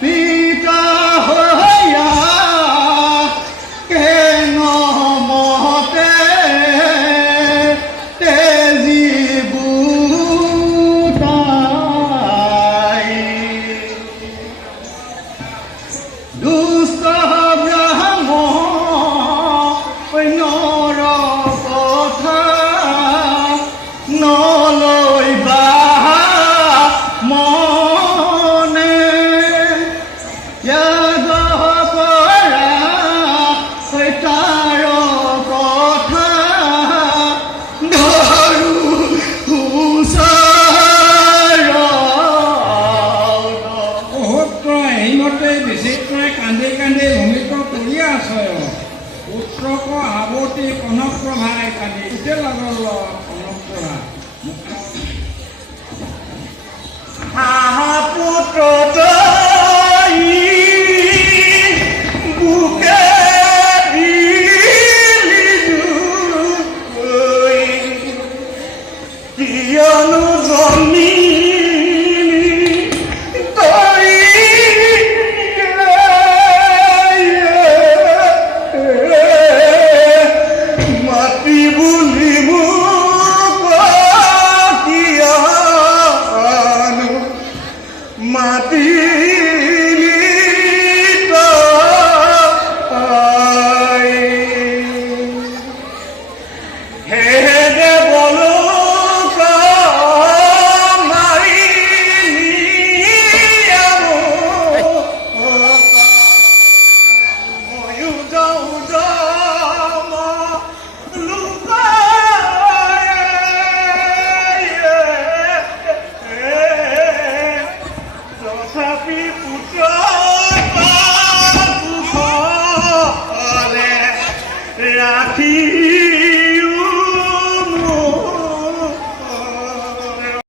পিতা হইয়া কেন মতে তেজি বুতাই দুষ্ট ব্ৰাহ্মণ নৰ কথা নলৈ বা মনে ত্যাগ কৰা তাৰ কথা ধৰো এইমতে বিচিত্ৰই কান্দি কান্দি ভূমিত কৰি আছে পুত্ৰক আৱতী কনক প্ৰভাই কান্দি উঠে লাগল কনক প্ৰভা পুত্ৰ